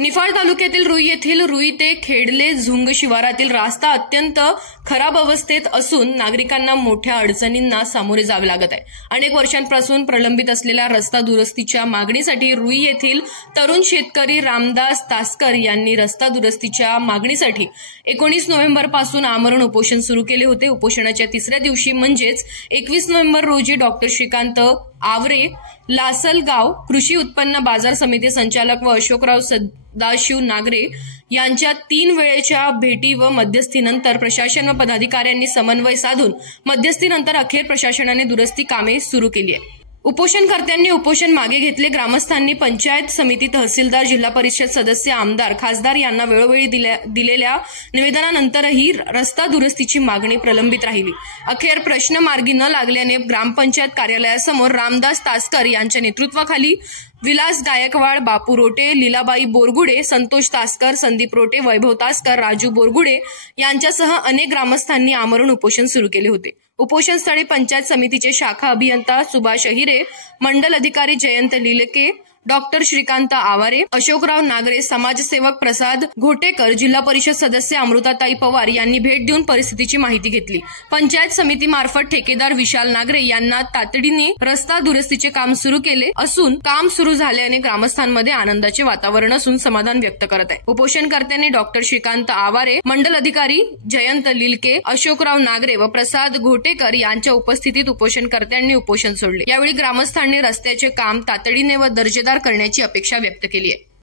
निफाड तालुक्यातील रुई येथील रुई ते खेडले झुंग शिवारातील रास्ता अत्यंत खराब अवस्थेत असून नागरिकांना मोठ्या अडचणींना सामोरे जावे लागत आहे। अनेक वर्षांपासून प्रलंबित असलेल्या रस्ता दुरुस्तीच्या मागणीसाठी रुई येथील तरुण शेतकरी रामदास तासकर यांनी रस्ता दुरुस्तीच्या मागणीसाठी 19 नोव्हेंबरपासून आमरण उपोषण सुरू केले होते। उपोषणाच्या तिसऱ्या दिवशी म्हणजेच 21 नोव्हेंबर रोजी डॉक्टर श्रीकांत आवरे, लासलगाव कृषी उत्पन्न बाजार समिती संचालक व अशोकराव सदाशिव नागरे यांच्या 3 वेळेच्या भेटी व मध्यस्थीनंतर प्रशासन व पदाधिकाऱ्यांनी समन्वय साधून मध्यस्थीनंतर अखेर प्रशासनाने दुरुस्ती कामे सुरू केली आहे। उपोषणकर्त्यांनी उपोषण मागे घेतले। ग्रामस्थांनी पंचायत समिती, तहसीलदार, जिल्हा परिषद सदस्य, आमदार, खासदार यांना वेळोवेळी दिलेल्या निवेदनानंतरही रस्ता दुरुस्तीची मागणी प्रलंबित राहिली। अखेर प्रश्न मार्गी न लागल्याने ग्रामपंचायत कार्यालयासमोर रामदास तासकर यांच्या नेतृत्वाखाली विलास गायकवाड, बापू रोटे, लीलाबाई बोरगुडे, संतोष तासकर, संदीप रोटे, वैभव तासकर, राजू बोरगुडे यांच्यासह अनेक ग्रामस्थांनी आमरण उपोषण सुरू केले होते। उपोषणस्थळी पंचायत समितीचे शाखा अभियंता सुभाष अहिरे, मंडल अधिकारी जयंत लिलके, डॉक्टर श्रीकांत आवारे, अशोकराव नागरे, समाजसेवक प्रसाद घोटेकर, जिल्हा परिषद सदस्य अमृताताई पवार यांनी भेट देऊन परिस्थितीची माहिती घेतली। पंचायत समितीमार्फत ठेकेदार विशाल नागरे यांना तातडीने रस्ता दुरुस्तीचे काम सुरू केले असून काम सुरू झाल्याने ग्रामस्थांमध्ये आनंदाचे वातावरण असून समाधान व्यक्त करत आहे। उपोषणकर्त्यांनी डॉक्टर श्रीकांत आवारे, मंडल अधिकारी जयंत लिलके, अशोकराव नागरे व प्रसाद घोटेकर यांच्या उपस्थितीत उपोषणकर्त्यांनी उपोषण सोडले। यावेळी ग्रामस्थांनी रस्त्याचे काम तातडीने व दर्जेदार करण्याची अपेक्षा व्यक्त केली आहे।